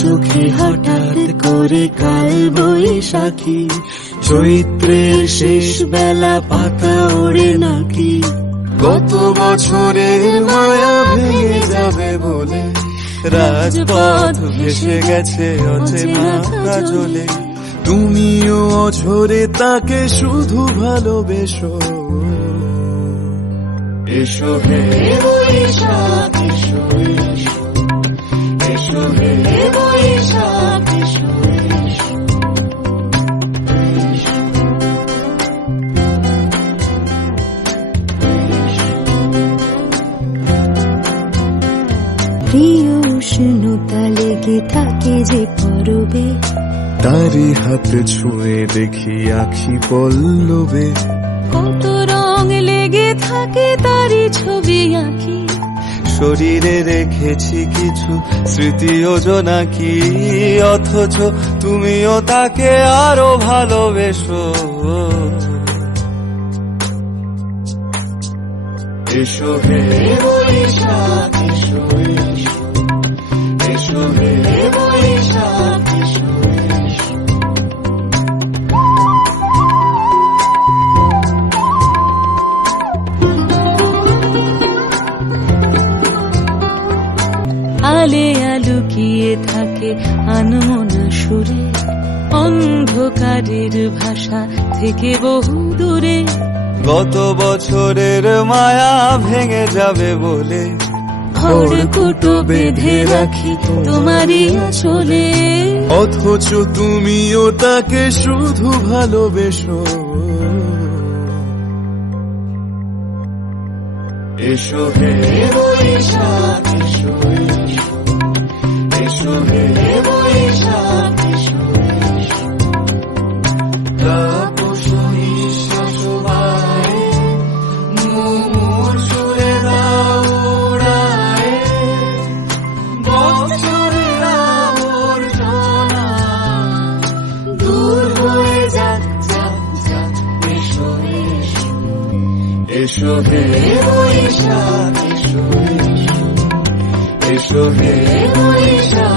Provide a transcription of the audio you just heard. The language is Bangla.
চোখে হঠাৎ করে কাল বৈশাখী, চৈত্রের শেষ বেলা পাতা ওড়ে নাকি, গত বছরের মায়া ভেঙে যাবে বলে রাজপথ ভেসে গেছে অচেনা কাজলে। তুমিও অঝরে তাকে শুধু ভালোবেসো, এসো হে বৈশাখ এসো, এসো হে বৈশাখ এসো। প্রিয় উষ্ণতা লেগে থাকে যে পরবে, তারি হাত ছুঁয়ে দেখি আখি পল্লবে, কত রং লেগে থাকে তারি ছবি আঁকি, শরীরে রেখেছি কিছু স্মৃতি জোনাকি, অথচ তুমিও তাকে আরো ভালোবেসো, এসো হে বৈশাখ এসো, এসো হে বৈশাখ এসো। আলে আলুকিয়ে থাকে আনমনা সুরে, অন্ধকারের ভাষা থেকে বহু দূরে, গত বছরের মায়া ভেঙে যাবে বলে খড়কুটো বেঁধে রাখি তোমারই আঁচলে, অথচ তুমিও তাকে শুধু ভালোবেসো, এসো হে বৈশাখ এসো, এসো হে বৈশাখ এসো। এসো হে বৈশাখ এসো, এসো হে বৈশাখ।